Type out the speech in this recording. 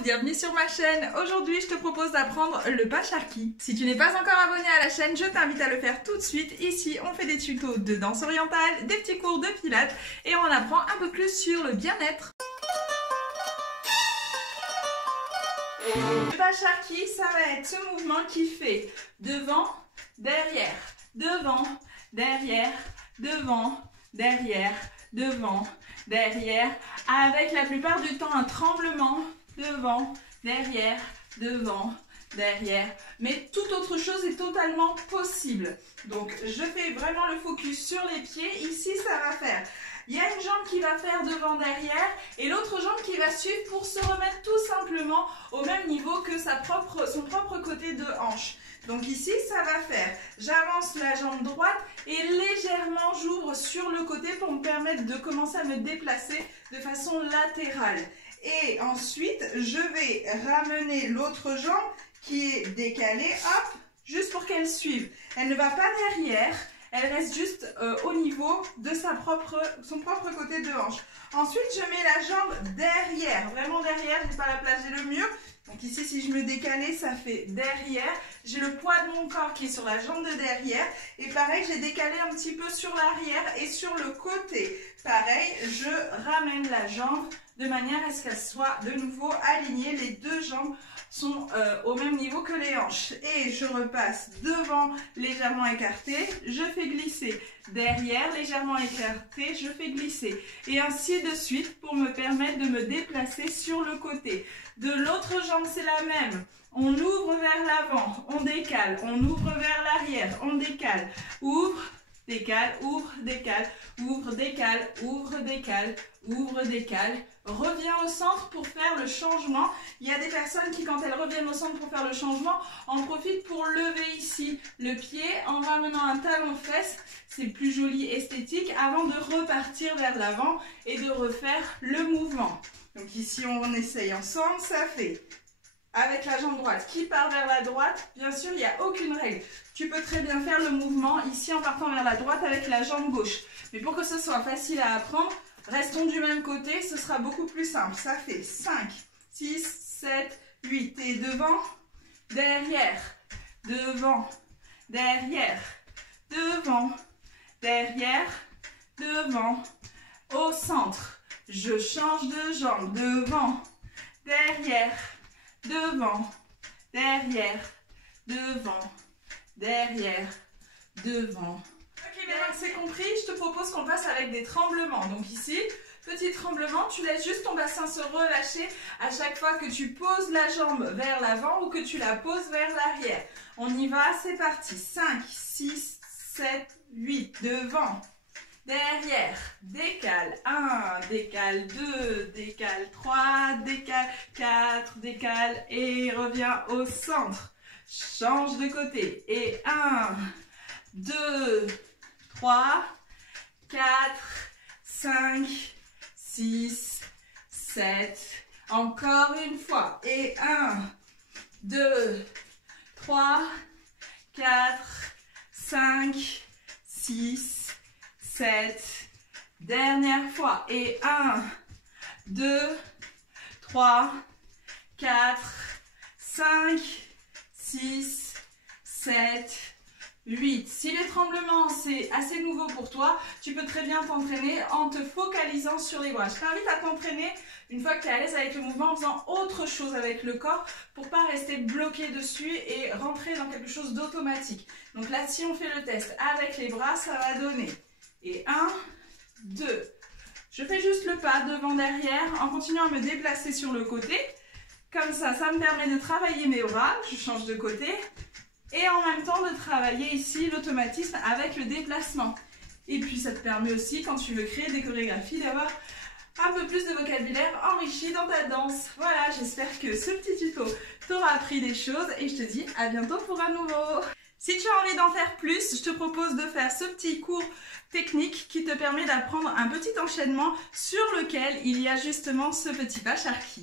bienvenue sur ma chaîne. Aujourd'hui, je te propose d'apprendre le pas charqui. Si tu n'es pas encore abonné à la chaîne, je t'invite à le faire tout de suite. Ici, on fait des tutos de danse orientale, des petits cours de pilates et on apprend un peu plus sur le bien-être. Le pas charqui, ça va être ce mouvement qui fait devant, derrière, devant, derrière, devant, derrière, devant, derrière, avec la plupart du temps un tremblement, devant, derrière, devant, derrière, mais toute autre chose est totalement possible. Donc je fais vraiment le focus sur les pieds. Ici ça va faire, il y a une jambe qui va faire devant, derrière et l'autre jambe qui va suivre pour se remettre tout simplement au même niveau que son propre côté de hanche. Donc ici, ça va faire, j'avance la jambe droite et légèrement j'ouvre sur le côté pour me permettre de commencer à me déplacer de façon latérale. Et ensuite, je vais ramener l'autre jambe qui est décalée, hop, juste pour qu'elle suive. Elle ne va pas derrière, elle reste juste au niveau de son propre côté de hanche. Ensuite, je mets la jambe derrière, vraiment derrière, je n'ai pas la place, j'ai le mur. Donc ici, si je me décalais, ça fait derrière. J'ai le poids de mon corps qui est sur la jambe de derrière. Et pareil, j'ai décalé un petit peu sur l'arrière et sur le côté. Pareil, je ramène la jambe de manière à ce qu'elle soit de nouveau alignée. Les deux jambes sont au même niveau que les hanches. Et je repasse devant, légèrement écarté. Je fais glisser derrière, légèrement écarté. Je fais glisser. Et ainsi de suite pour me permettre de me déplacer sur le côté. De l'autre jambe, c'est la même. On ouvre vers l'avant, on décale, on ouvre vers l'arrière, on décale, ouvre, décale, ouvre, décale, ouvre, décale, ouvre, décale, ouvre, décale. Reviens au centre pour faire le changement. Il y a des personnes qui, quand elles reviennent au centre pour faire le changement, en profitent pour lever ici le pied en ramenant un talon-fesse. C'est plus joli, esthétique, avant de repartir vers l'avant et de refaire le mouvement. Donc ici, on essaye ensemble, ça fait avec la jambe droite qui part vers la droite. Bien sûr, il n'y a aucune règle. Tu peux très bien faire le mouvement ici en partant vers la droite avec la jambe gauche. Mais pour que ce soit facile à apprendre, restons du même côté, ce sera beaucoup plus simple. Ça fait 5, 6, 7, 8. Et devant, derrière, devant, derrière, devant, derrière, devant, au centre. Je change de jambe, devant, derrière, devant, derrière, devant, derrière, devant. Ok, maintenant que c'est compris, je te propose qu'on passe avec des tremblements. Donc ici, petit tremblement, tu laisses juste ton bassin se relâcher à chaque fois que tu poses la jambe vers l'avant ou que tu la poses vers l'arrière. On y va, c'est parti. 5, 6, 7, 8, devant. Derrière, décale, 1, décale 2, décale 3, décale 4, décale et reviens au centre. Change de côté et 1, 2, 3, 4, 5, 6, 7, encore une fois et 1, 2, 3, 4, 5, 6, 7, dernière fois, et 1, 2, 3, 4, 5, 6, 7, 8. Si les tremblements c'est assez nouveau pour toi, tu peux très bien t'entraîner en te focalisant sur les bras. Je t'invite à t'entraîner une fois que tu es à l'aise avec le mouvement en faisant autre chose avec le corps pour pas rester bloqué dessus et rentrer dans quelque chose d'automatique. Donc là, si on fait le test avec les bras, ça va donner. Et 1, 2. Je fais juste le pas devant, derrière, en continuant à me déplacer sur le côté. Comme ça, ça me permet de travailler mes bras. Je change de côté. Et en même temps de travailler ici l'automatisme avec le déplacement. Et puis ça te permet aussi, quand tu veux créer des chorégraphies, d'avoir un peu plus de vocabulaire enrichi dans ta danse. Voilà, j'espère que ce petit tuto t'aura appris des choses et je te dis à bientôt pour un nouveau. Si tu as envie d'en faire plus, je te propose de faire ce petit cours technique qui te permet d'apprendre un petit enchaînement sur lequel il y a justement ce petit pas charqui.